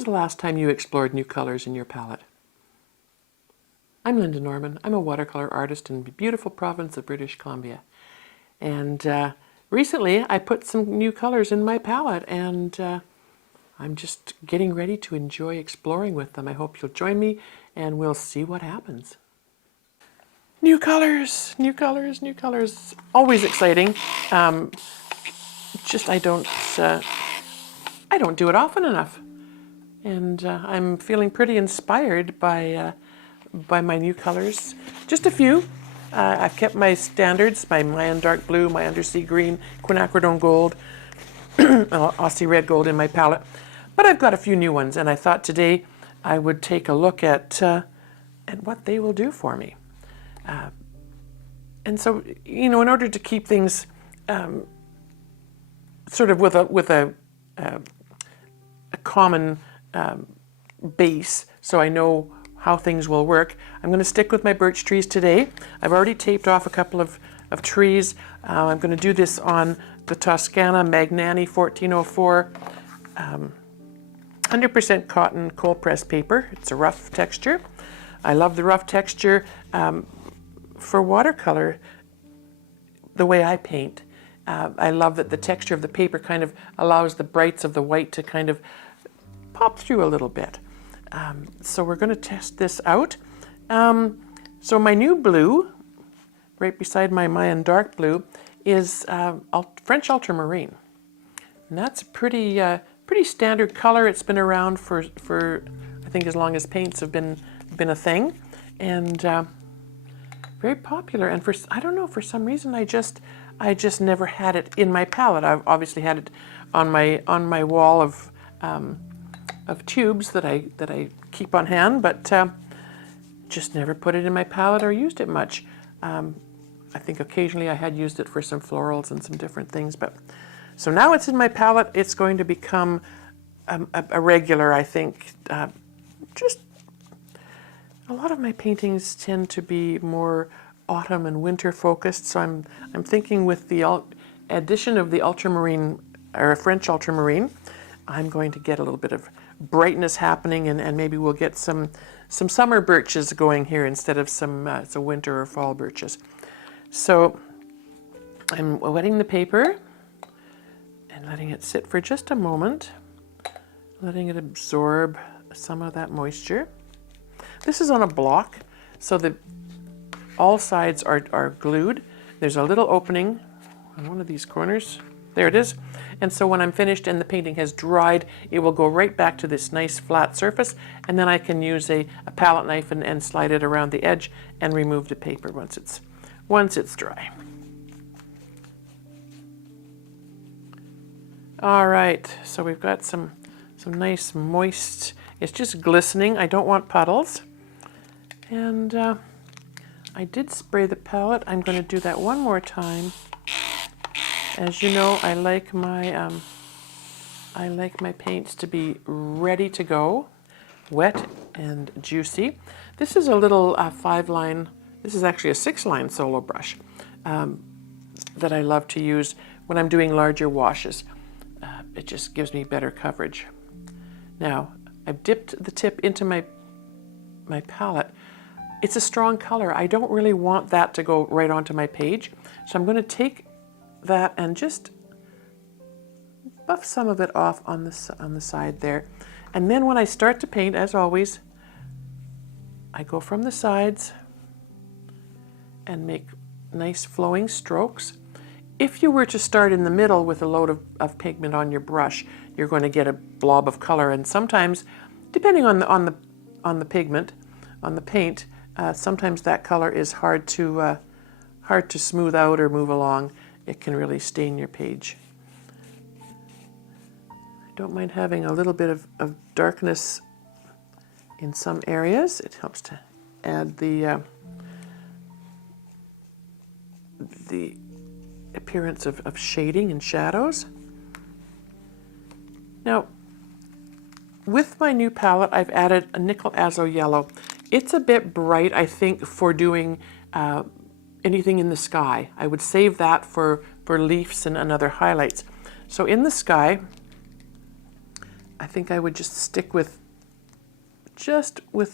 was the last time you explored new colors in your palette? I'm Lynda Norman. I'm a watercolor artist in the beautiful province of British Columbia. And recently I put some new colors in my palette, and I'm just getting ready to enjoy exploring with them. I hope you'll join me and we'll see what happens. New colors, new colors, new colors. Always exciting. Just I don't do it often enough. And I'm feeling pretty inspired by my new colors. Just a few. I've kept my standards, my Mayan Dark Blue, my Undersea Green, Quinacridone Gold, Aussie Red Gold in my palette. But I've got a few new ones, and I thought today I would take a look at what they will do for me. And so, you know, in order to keep things sort of with a common base, so I know how things will work, I'm going to stick with my birch trees today. I've already taped off a couple of trees. I'm going to do this on the Toscana Magnani 1404 100% cotton cold press paper. It's a rough texture. I love the rough texture. For watercolor, the way I paint, I love that the texture of the paper kind of allows the brights of the white to kind of pop through a little bit. So we're going to test this out. So my new blue, right beside my Mayan Dark Blue, is French Ultramarine. And that's a pretty standard color. It's been around for I think as long as paints have been a thing, and very popular. And I don't know, for some reason I just never had it in my palette. I've obviously had it on my wall of tubes that I keep on hand, but just never put it in my palette or used it much. I think occasionally I had used it for some florals and some different things, but so now it's in my palette. It's going to become a regular, I think. Just a lot of my paintings tend to be more autumn and winter focused, so I'm thinking with the addition of the ultramarine, or French ultramarine, I'm going to get a little bit of brightness happening, and maybe we'll get some summer birches going here instead of some winter or fall birches. So I'm wetting the paper and letting it sit for just a moment, letting it absorb some of that moisture. This is on a block, so all sides are glued. There's a little opening on one of these corners. There it is. And so when I'm finished and the painting has dried, it will go right back to this nice flat surface, and then I can use a palette knife and slide it around the edge and remove the paper once it's dry. All right, so we've got some nice moist, it's just glistening. I don't want puddles. And I did spray the palette. I'm going to do that one more time. As you know, I like my paints to be ready to go, wet and juicy. This is a little 5-line, this is actually a 6-line solo brush that I love to use when I'm doing larger washes. It just gives me better coverage. Now, I've dipped the tip into my palette. It's a strong color. I don't really want that to go right onto my page, so I'm going to take that and just buff some of it off on the side there. And then when I start to paint, as always, I go from the sides and make nice flowing strokes. If you were to start in the middle with a load of pigment on your brush, you're going to get a blob of color, and sometimes, depending on the pigment, on the paint, sometimes that color is hard to smooth out or move along. It can really stain your page. I don't mind having a little bit of darkness in some areas. It helps to add the appearance of shading and shadows. Now, with my new palette, I've added a nickel azo yellow. It's a bit bright, I think, for doing anything in the sky. I would save that for leaves and other highlights. So in the sky, I think I would just stick with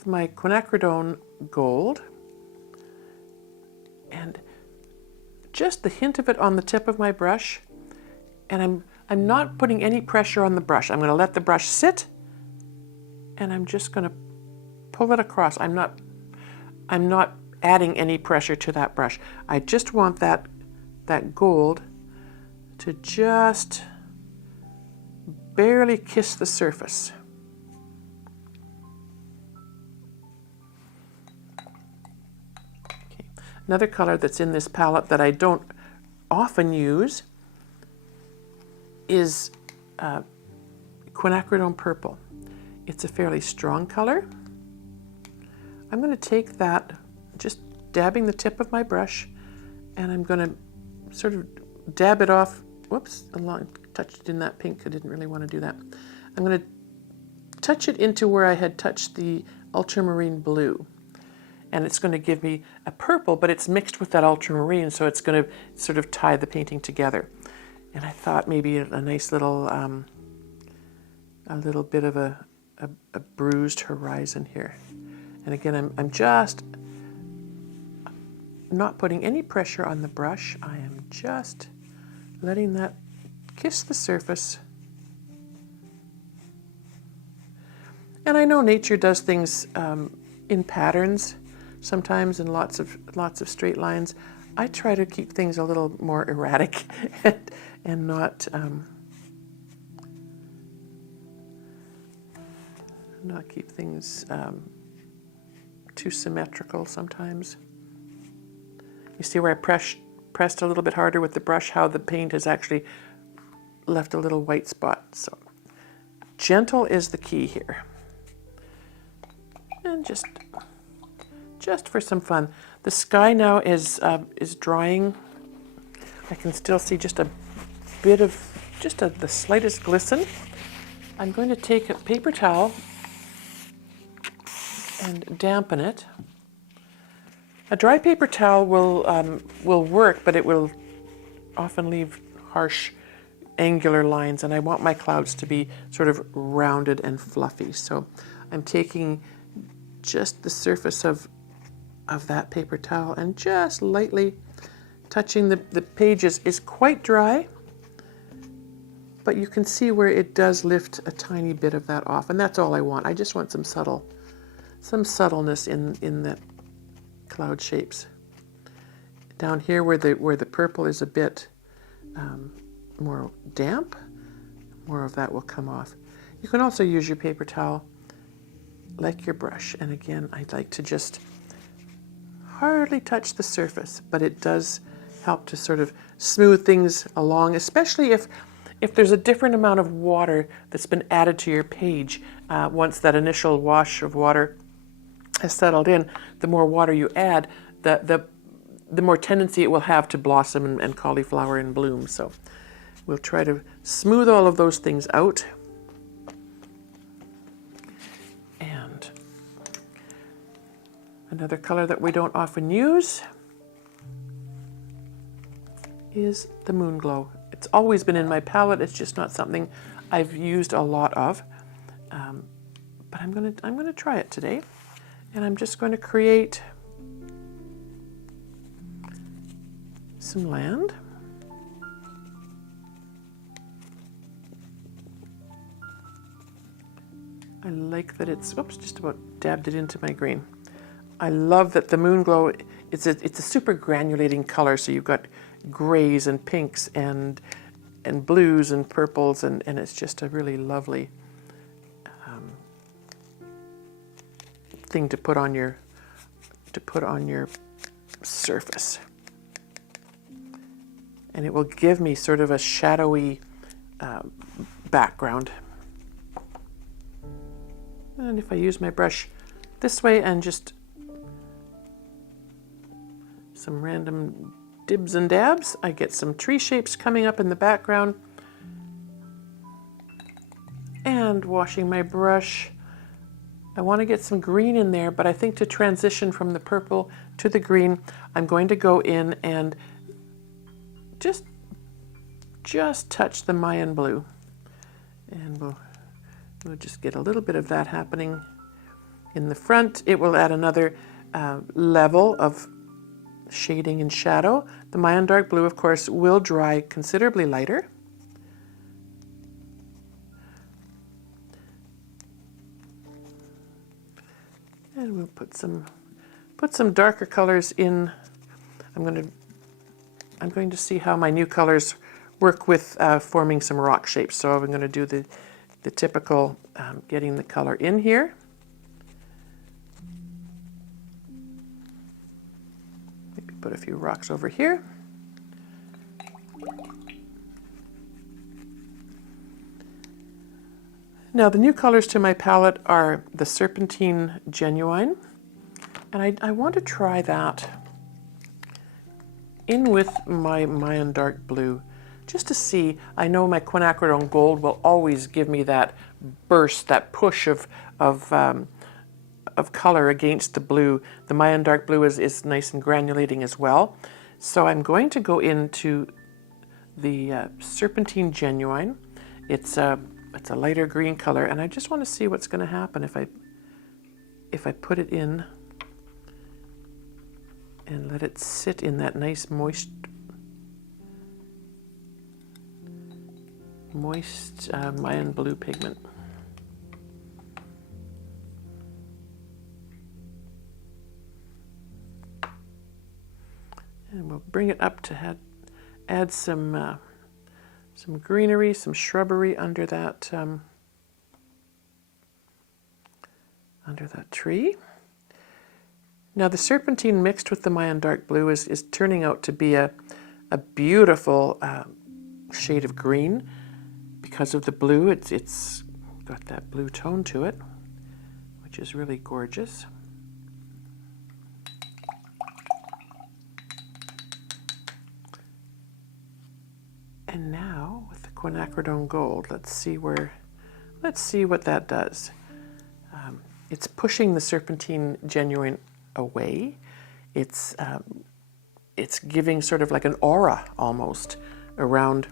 my quinacridone gold and just the hint of it on the tip of my brush. And I'm not putting any pressure on the brush. I'm going to let the brush sit, and I'm just going to pull it across. I'm not adding any pressure to that brush. I just want that gold to just barely kiss the surface. Okay. Another color that's in this palette that I don't often use is quinacridone purple. It's a fairly strong color. I'm going to take that, just dabbing the tip of my brush, and I'm going to sort of dab it off. Whoops, touched in that pink. I didn't really want to do that. I'm going to touch it into where I had touched the ultramarine blue. And it's going to give me a purple, but it's mixed with that ultramarine, so it's going to sort of tie the painting together. And I thought maybe a nice little, a little bit of a bruised horizon here. And again, I'm just not putting any pressure on the brush. I am just letting that kiss the surface. And I know nature does things in patterns, sometimes in lots of straight lines. I try to keep things a little more erratic and not keep things too symmetrical sometimes. You see where I pressed a little bit harder with the brush, how the paint has actually left a little white spot. So gentle is the key here. And just for some fun. The sky now is drying. I can still see just a bit of, the slightest glisten. I'm going to take a paper towel and dampen it. A dry paper towel will work, but it will often leave harsh angular lines, and I want my clouds to be sort of rounded and fluffy. So I'm taking just the surface of that paper towel and just lightly touching the pages. Is quite dry, but you can see where it does lift a tiny bit of that off, and that's all I want. I just want some subtleness in the cloud shapes. Down here where the purple is a bit more damp, more of that will come off. You can also use your paper towel like your brush, and again, I'd like to just hardly touch the surface, but it does help to sort of smooth things along, especially if there's a different amount of water that's been added to your page. Once that initial wash of water has settled in, the more water you add, the more tendency it will have to blossom and cauliflower and bloom. So we'll try to smooth all of those things out. And another color that we don't often use is the Moon Glow. It's always been in my palette. It's just not something I've used a lot of, but I'm gonna try it today, and I'm just going to create some land. I like that it's, oops, just about dabbed it into my green. I love that the Moon Glow, it's a super granulating color, so you've got grays and pinks and blues and purples, and it's just a really lovely thing to put on your surface. And it will give me sort of a shadowy background. And if I use my brush this way and just some random dibs and dabs, I get some tree shapes coming up in the background. And washing my brush, I want to get some green in there, but I think to transition from the purple to the green, I'm going to go in and just touch the Mayan blue. And we'll We'll just get a little bit of that happening in the front. It will add another level of shading and shadow. The Mayan Dark Blue, of course, will dry considerably lighter. And we'll put some darker colors in. I'm going to see how my new colors work with forming some rock shapes. So I'm going to do the typical getting the color in here. Maybe put a few rocks over here. Now the new colors to my palette are the Serpentine Genuine, and I want to try that in with my Mayan Dark Blue, just to see. I know my quinacridone gold will always give me that burst, that push of color against the blue. The Mayan Dark Blue is nice and granulating as well. So I'm going to go into the Serpentine Genuine. It's a lighter green color, and I just want to see what's going to happen if I put it in and let it sit in that nice moist Mayan blue pigment. And we'll bring it up to add some greenery, some shrubbery under that tree. Now the Serpentine mixed with the Mayan Dark Blue is turning out to be a beautiful shade of green because of the blue. It's got that blue tone to it, which is really gorgeous. And now with the quinacridone gold, let's see what that does. It's pushing the Serpentine Genuine away. It's giving sort of like an aura almost around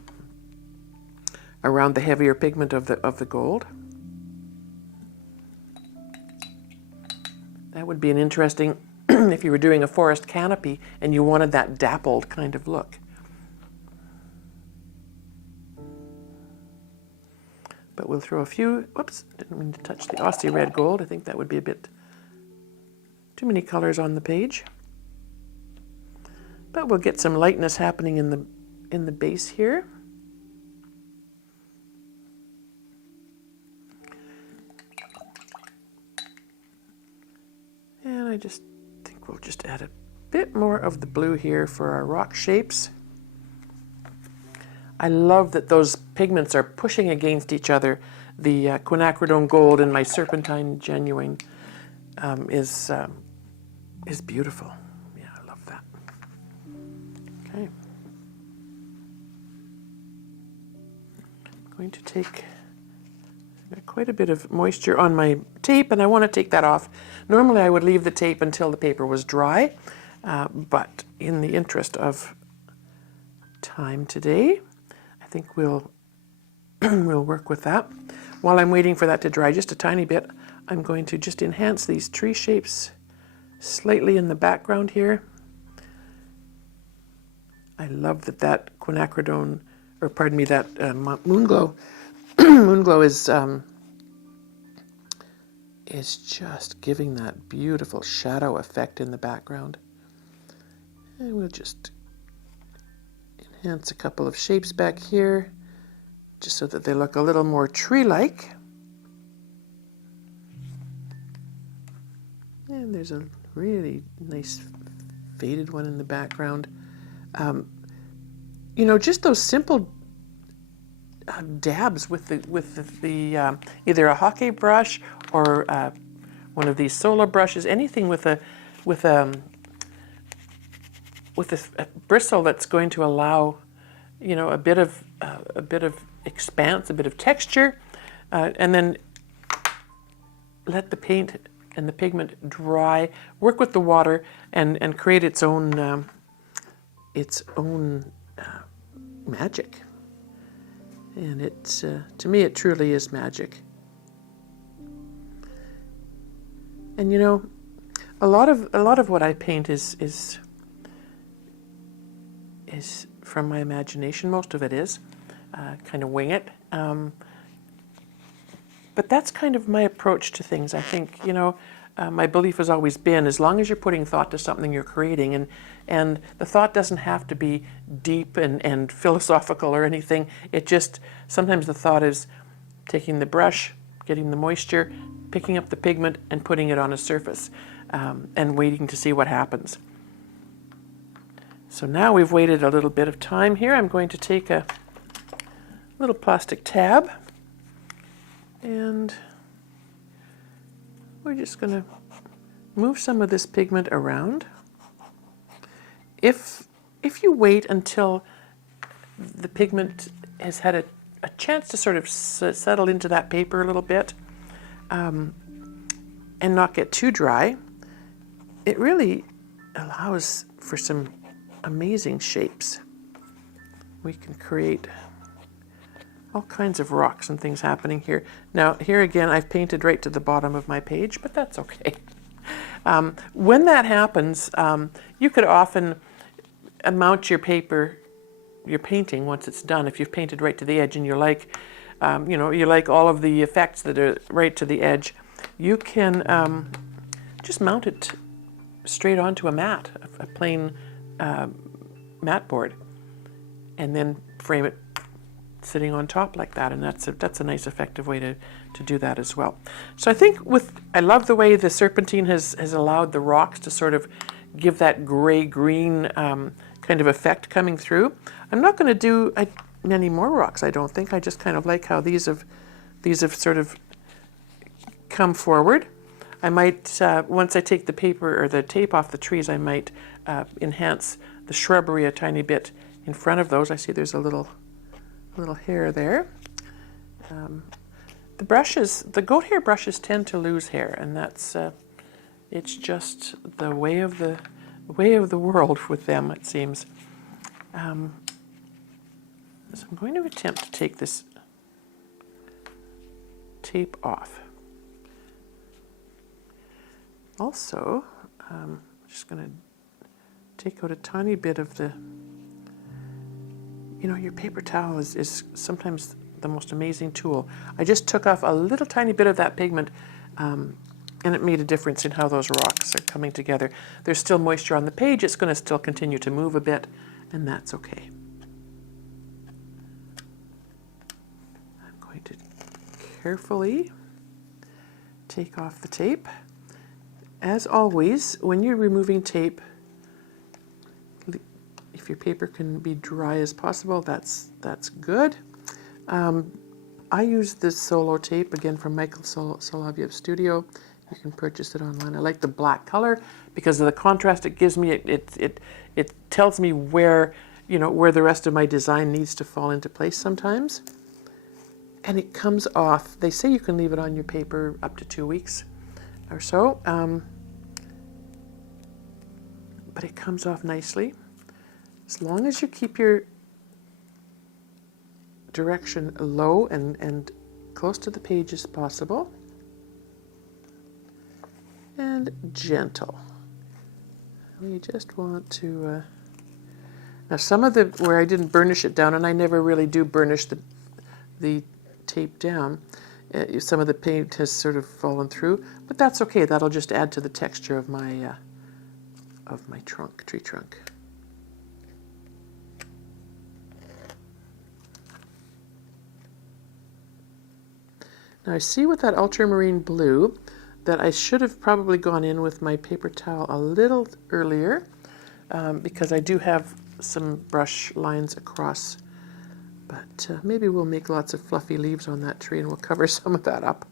the heavier pigment of the gold. That would be an interesting if you were doing a forest canopy and you wanted that dappled kind of look. But we'll throw a few, whoops, didn't mean to touch the Aussie red gold. I think that would be a bit too many colors on the page. But we'll get some lightness happening in the base here. And I just think we'll just add a bit more of the blue here for our rock shapes. I love that those pigments are pushing against each other. The quinacridone gold and my Serpentine Genuine is beautiful. Yeah, I love that. Okay. I'm going to take quite a bit of moisture on my tape, and I want to take that off. Normally I would leave the tape until the paper was dry, but in the interest of time today, I think we'll work with that. While I'm waiting for that to dry just a tiny bit, I'm going to just enhance these tree shapes slightly in the background here. I love that quinacridone, or pardon me, that Moonglow. Moonglow is just giving that beautiful shadow effect in the background. And we'll just enhance a couple of shapes back here, just so that they look a little more tree-like. And there's a really nice faded one in the background. You know, just those simple dabs with the either a hockey brush or one of these solo brushes, anything with a bristle that's going to allow, you know, a bit of expanse, a bit of texture, and then let the paint and the pigment dry, work with the water, and create its own magic. And it's to me, it truly is magic. And you know, a lot of what I paint is from my imagination. Most of it is kind of wing it. But that's kind of my approach to things. I think, you know, my belief has always been, as long as you're putting thought to something you're creating, and the thought doesn't have to be deep and philosophical or anything. It just, sometimes the thought is taking the brush, getting the moisture, picking up the pigment and putting it on a surface, and waiting to see what happens. So now we've waited a little bit of time here. I'm going to take a little plastic tab, and we're just going to move some of this pigment around. If you wait until the pigment has had a chance to sort of settle into that paper a little bit, and not get too dry, it really allows for some amazing shapes. We can create all kinds of rocks and things happening here. Now, here again, I've painted right to the bottom of my page, but that's okay. When that happens, you could often mount your paper, your painting, once it's done. If you've painted right to the edge and you like, you know, you like all of the effects that are right to the edge, you can just mount it straight onto a mat, a plain mat board, and then frame it sitting on top like that, and that's a nice effective way to do that as well. So I think I love the way the Serpentine has allowed the rocks to sort of give that gray-green kind of effect coming through. I'm not going to do many more rocks, I don't think. I just kind of like how these have sort of come forward. I might, once I take the paper or the tape off the trees, I might enhance the shrubbery a tiny bit in front of those. I see there's a little hair there. The brushes, the goat hair brushes tend to lose hair, and that's it's just the way of the world with them, it seems. So I'm going to attempt to take this tape off. Also, I'm just going to take out a tiny bit of the, you know, your paper towel is sometimes the most amazing tool. I just took off a little tiny bit of that pigment, and it made a difference in how those rocks are coming together. There's still moisture on the page. It's going to still continue to move a bit, and that's okay. I'm going to carefully take off the tape. As always, when you're removing tape, if your paper can be dry as possible, that's good. I use this solo tape, again from Michael Solovyev's studio. You can purchase it online. I like the black color because of the contrast it gives me. It tells me where, you know, where the rest of my design needs to fall into place sometimes. And it comes off. They say you can leave it on your paper up to 2 weeks or so. But it comes off nicely. As long as you keep your direction low and close to the page as possible, and gentle. We just want to, now some of the, where I didn't burnish it down, and I never really do burnish the tape down, some of the paint has sort of fallen through, but that's okay. That'll just add to the texture of my tree trunk. Now I see with that ultramarine blue that I should have probably gone in with my paper towel a little earlier, because I do have some brush lines across, but maybe we'll make lots of fluffy leaves on that tree and we'll cover some of that up.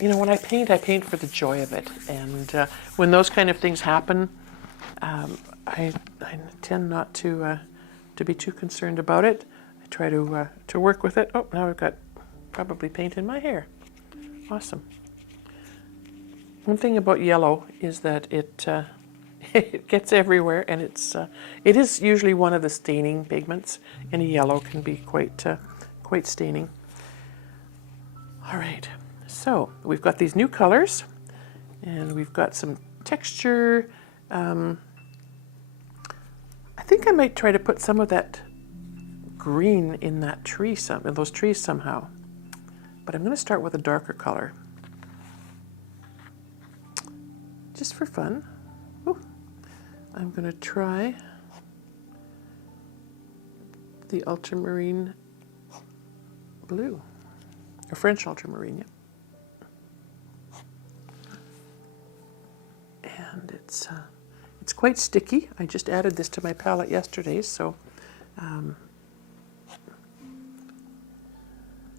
You know, when I paint for the joy of it, and when those kind of things happen, I tend not to be too concerned about it. I try to work with it. Oh, now I've got probably paint in my hair. Awesome. One thing about yellow is that it it gets everywhere, and it is usually one of the staining pigments. Any yellow can be quite staining. All right. So we've got these new colors, and we've got some texture. I think I might try to put some of that green in that tree, in those trees somehow. But I'm going to start with a darker color, just for fun. Ooh. I'm going to try the Ultramarine blue, or French Ultramarine, yeah. And it's quite sticky. I just added this to my palette yesterday, so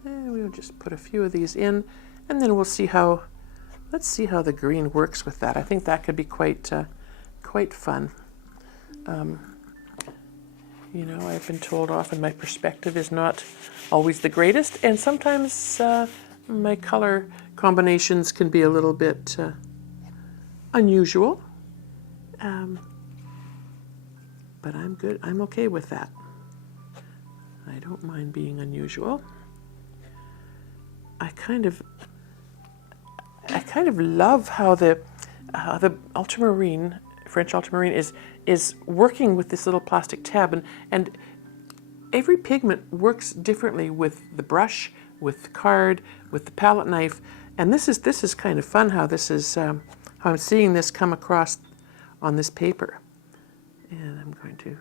we'll just put a few of these in, and then we'll see how. Let's see how the green works with that. I think that could be quite fun. You know, I've been told often my perspective is not always the greatest, and sometimes my color combinations can be a little bit unusual. But I'm good. I'm okay with that. I don't mind being unusual. I kind of love how the ultramarine, French ultramarine, is working with this little plastic tab, and every pigment works differently with the brush, with the card, with the palette knife, and this is kind of fun how this is how I'm seeing this come across on this paper. And I'm going to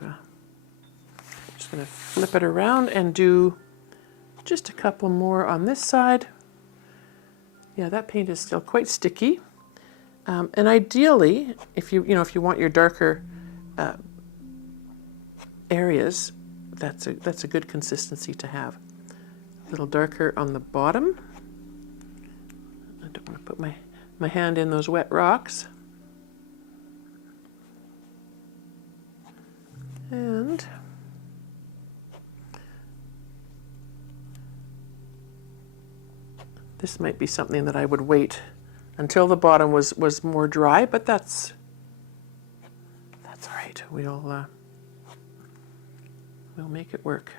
just going to flip it around and do just a couple more on this side. Yeah, that paint is still quite sticky. And ideally, if you want your darker areas, that's a good consistency to have. A little darker on the bottom. I don't want to put my hand in those wet rocks. And this might be something that I would wait until the bottom was more dry, but that's all right. We'll make it work.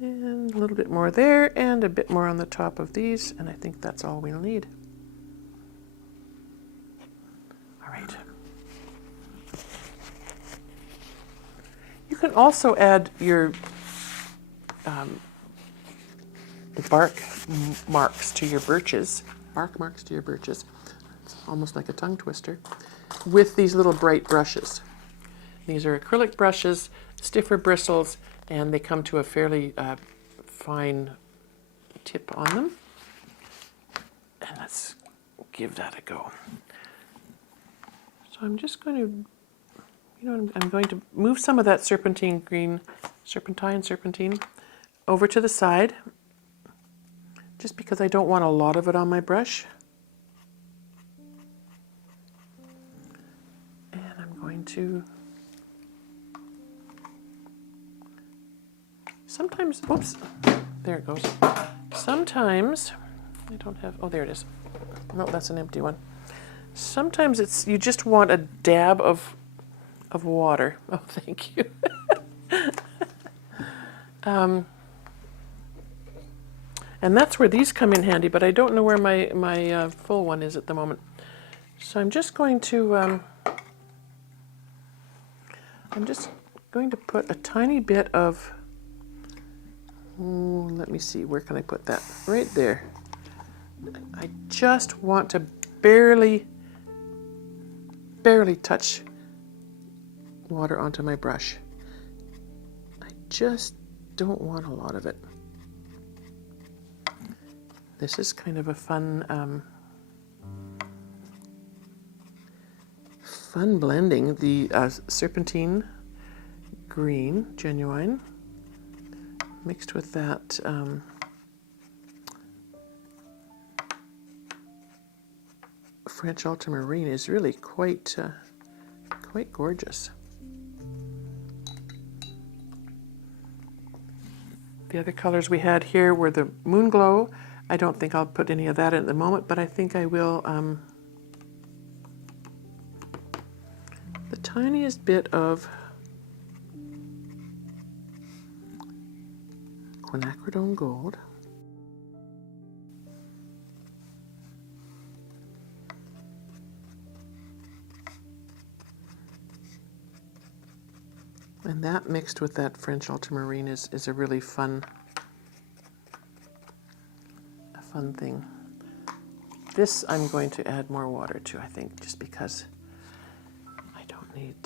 And a little bit more there, and a bit more on the top of these, and I think that's all we'll need. All right. You can also add your bark marks to your birches, It's almost like a tongue twister, with these little bright brushes. These are acrylic brushes, stiffer bristles, and they come to a fairly fine tip on them. And let's give that a go. So I'm just going to, I'm going to move some of that serpentine over to the side, just because I don't want a lot of it on my brush. And I'm going to sometimes, oops, there it goes. Sometimes, I don't have, oh, there it is. No, that's an empty one. Sometimes you just want a dab of water. Oh, thank you. And that's where these come in handy, but I don't know where my full one is at the moment. So I'm just going to put a tiny bit of, let me see, where can I put that? Right there. I just want to barely touch water onto my brush. I just don't want a lot of it. This is kind of a fun blending. The Serpentine Genuine mixed with that French Ultramarine is really quite gorgeous. The other colors we had here were the Moon Glow. I don't think I'll put any of that in at the moment, but I think I will the tiniest bit of quinacridone gold. And that mixed with that French ultramarine is a really fun thing. This I'm going to add more water to, I think, just because I don't need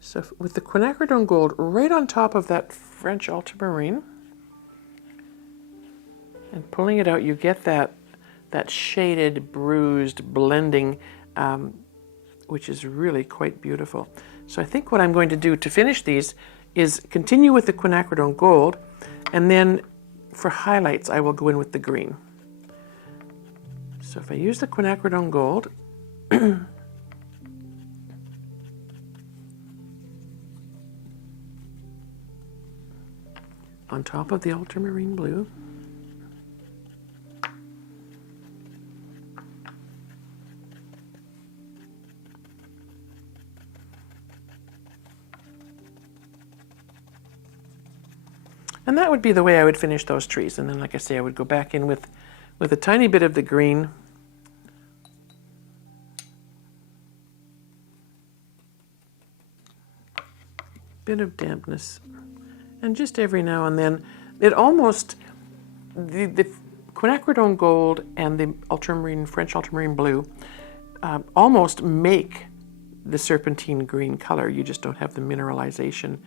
So with the quinacridone gold right on top of that French ultramarine and pulling it out, you get that shaded, bruised blending, which is really quite beautiful. So I think what I'm going to do to finish these is continue with the quinacridone gold, and then for highlights I will go in with the green. So if I use the quinacridone gold, on top of the ultramarine blue, and that would be the way I would finish those trees. And then, like I say, I would go back in with a tiny bit of the green. Bit of dampness. And just every now and then, it almost, the quinacridone gold and the ultramarine, French ultramarine blue, almost make the serpentine green color. You just don't have the mineralization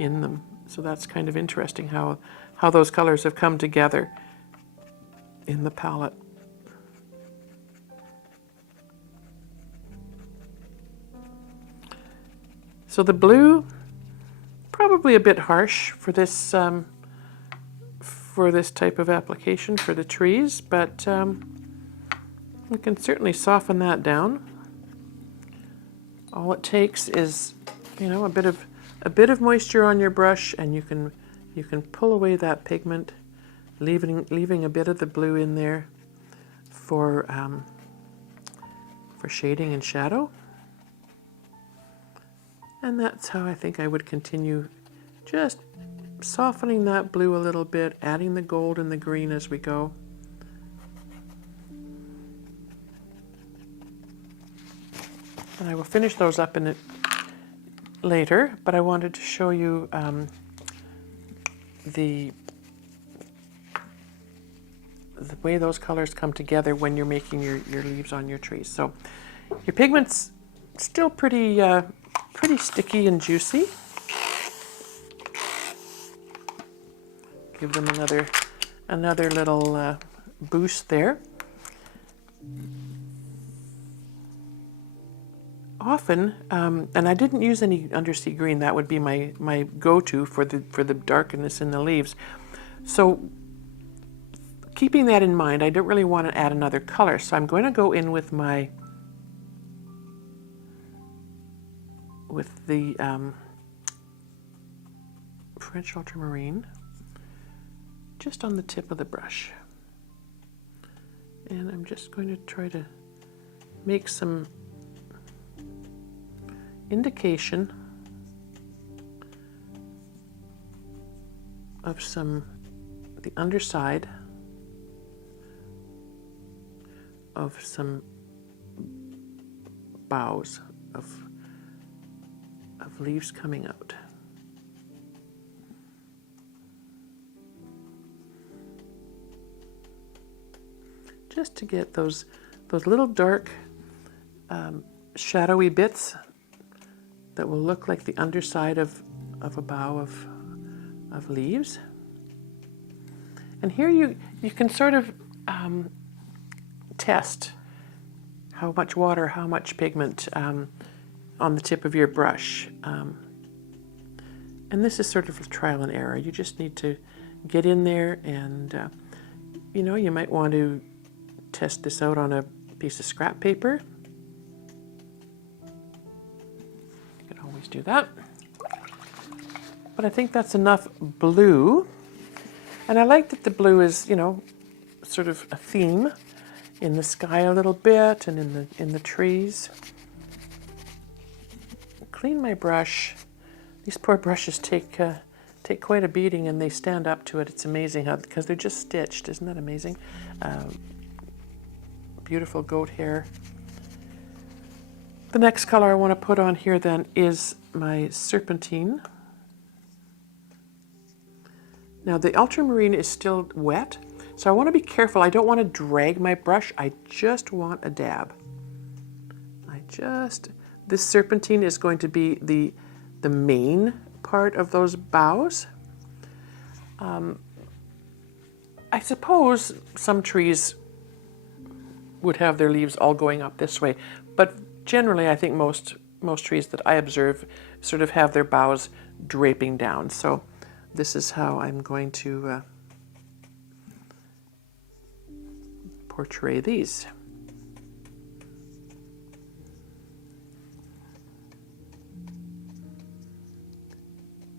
in them. So that's kind of interesting how those colors have come together in the palette. So the blue, probably a bit harsh for this type of application for the trees, but we can certainly soften that down. All it takes is, you know, a bit of moisture on your brush, and you can pull away that pigment, leaving a bit of the blue in there for shading and shadow. And that's how I think I would continue, just softening that blue a little bit, adding the gold and the green as we go. And I will finish those up in it later, but I wanted to show you the way those colors come together when you're making your leaves on your trees. So your pigment's still pretty sticky and juicy. Give them another little boost there. Often, and I didn't use any undersea green. That would be my go-to for the darkness in the leaves. So keeping that in mind, I don't really want to add another color. So I'm going to go in with the French ultramarine just on the tip of the brush. And I'm just going to try to make some indication of the underside of some boughs of leaves coming out. Just to get those little dark shadowy bits that will look like the underside of a bough of leaves. And here you can sort of test how much water, how much pigment on the tip of your brush. And this is sort of a trial and error. You just need to get in there and, you know, you might want to test this out on a piece of scrap paper. You can always do that. But I think that's enough blue. And I like that the blue is, you know, sort of a theme in the sky a little bit and in the trees. Clean my brush. These poor brushes take quite a beating, and they stand up to it. It's amazing how, because they're just stitched. Isn't that amazing? Beautiful goat hair. The next color I want to put on here then is my Serpentine. Now the Ultramarine is still wet, so I want to be careful. I don't want to drag my brush. I just want a dab. This Serpentine is going to be the main part of those boughs. I suppose some trees would have their leaves all going up this way, but generally I think most trees that I observe sort of have their boughs draping down. So this is how I'm going to portray these.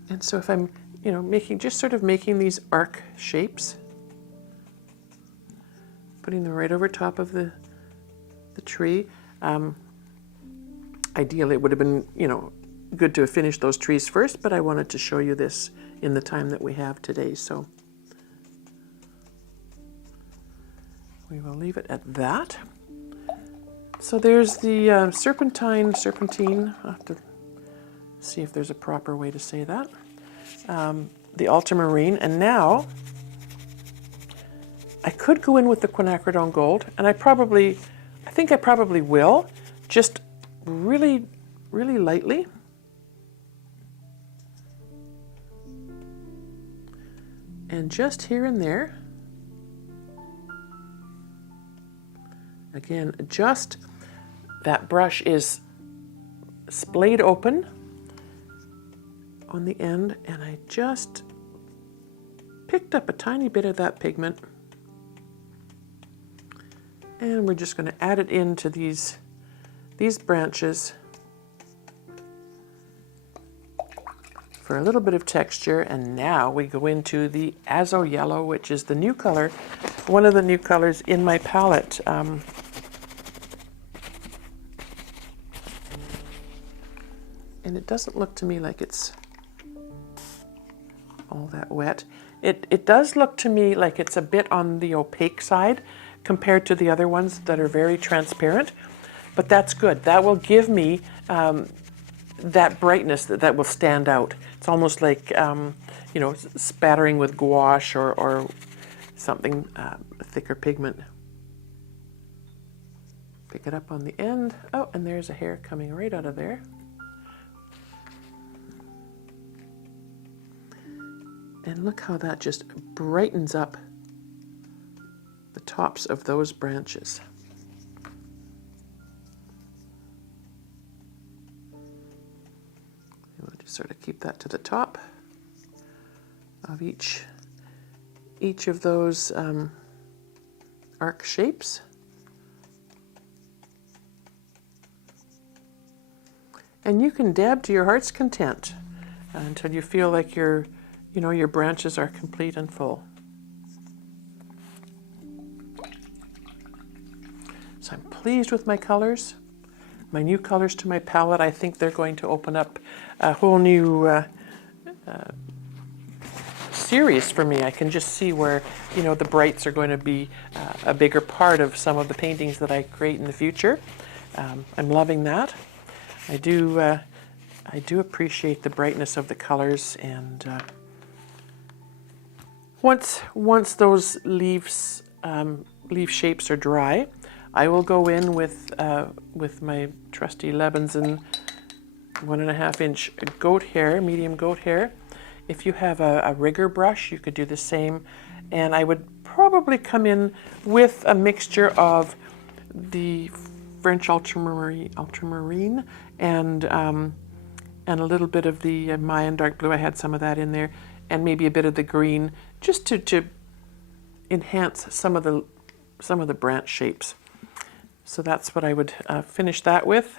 And so if I'm, just sort of making these arc shapes, putting them right over top of the tree. Ideally, it would have been, good to have finished those trees first, but I wanted to show you this in the time that we have today. So we will leave it at that. So there's the Serpentine. I'll have to see if there's a proper way to say that. The Ultramarine, and now I could go in with the quinacridone gold, and I think I probably will, just really, really lightly. And just here and there. Again, just that brush is splayed open on the end, and I just picked up a tiny bit of that pigment, and we're just going to add it into these branches for a little bit of texture. And now we go into the Azo Yellow, which is the new color, one of the new colors in my palette. And it doesn't look to me like it's all that wet. It does look to me like it's a bit on the opaque side compared to the other ones that are very transparent, but that's good. That will give me that brightness that will stand out. It's almost like, spattering with gouache or something thicker pigment. Pick it up on the end. Oh, and there's a hair coming right out of there. And look how that just brightens up the tops of those branches. We'll just sort of keep that to the top of each of those arc shapes. And you can dab to your heart's content until you feel like your branches are complete and full. So I'm pleased with my colors, my new colors to my palette. I think they're going to open up a whole new series for me. I can just see where, the brights are going to be a bigger part of some of the paintings that I create in the future. I'm loving that. I do appreciate the brightness of the colors, and once those leaf shapes are dry, I will go in with my trusty Lebenson 1.5 inch medium goat hair. If you have a rigger brush, you could do the same, and I would probably come in with a mixture of the French ultramarine and a little bit of the Mayan Dark Blue. I had some of that in there, and maybe a bit of the green, just to enhance some of the branch shapes. So that's what I would finish that with.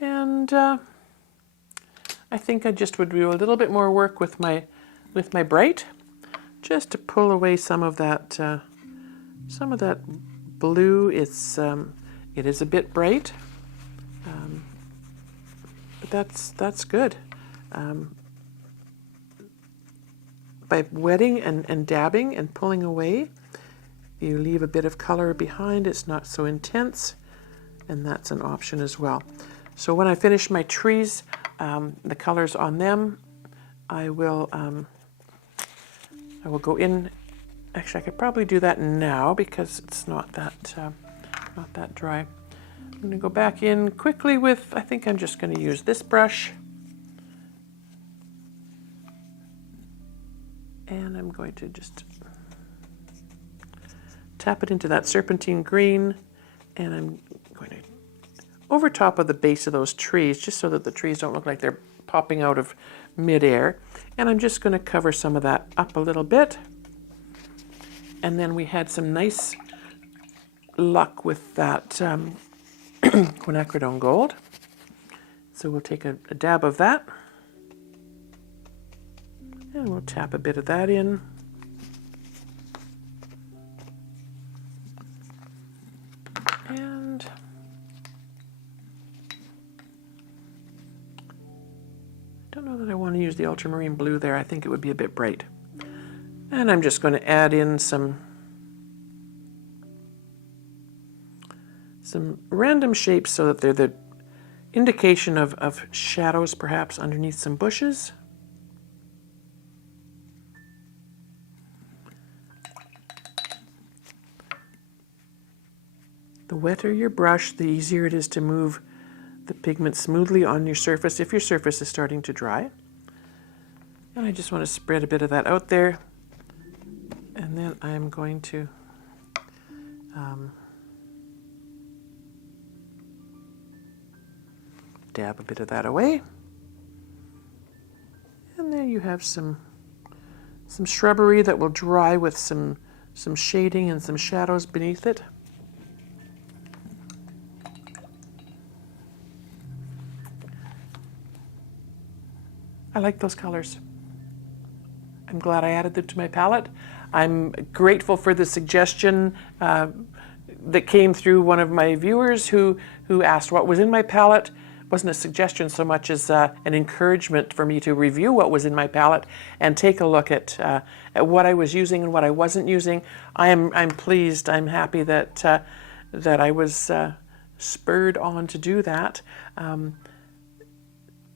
And I think I just would do a little bit more work with my bright, just to pull away some of that blue. It is a bit bright, but that's good. By wetting and dabbing and pulling away, you leave a bit of color behind. It's not so intense, and that's an option as well. So when I finish my trees, the colors on them, I will go in. Actually, I could probably do that now because it's not that dry. I'm going to go back in quickly with, I think I'm just going to use this brush. And I'm going to just tap it into that serpentine green, and I'm going to over top of the base of those trees, just so that the trees don't look like they're popping out of midair. And I'm just going to cover some of that up a little bit. And then we had some nice luck with that quinacridone gold. So we'll take a dab of that. And we'll tap a bit of that in. And I don't know that I want to use the ultramarine blue there. I think it would be a bit bright. And I'm just going to add in some random shapes so that they're the indication of shadows perhaps underneath some bushes. The wetter your brush, the easier it is to move the pigment smoothly on your surface if your surface is starting to dry. And I just want to spread a bit of that out there. And then I'm going to dab a bit of that away. And there you have some shrubbery that will dry with some shading and some shadows beneath it. I like those colors. I'm glad I added them to my palette. I'm grateful for the suggestion that came through one of my viewers who asked what was in my palette. It wasn't a suggestion so much as an encouragement for me to review what was in my palette and take a look at what I was using and what I wasn't using. I'm pleased. I'm happy that I was spurred on to do that.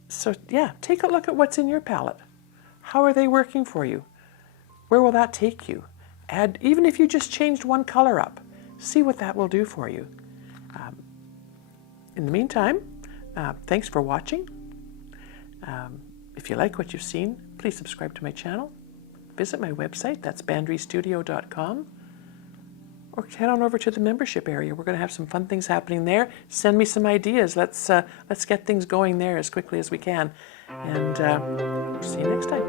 So yeah, take a look at what's in your palette. How are they working for you? Where will that take you? Even if you just changed one color up, see what that will do for you. In the meantime, thanks for watching. If you like what you've seen, please subscribe to my channel. Visit my website, that's bandrystudio.com. Or head on over to the membership area. We're going to have some fun things happening there. Send me some ideas. Let's get things going there as quickly as we can. And see you next time.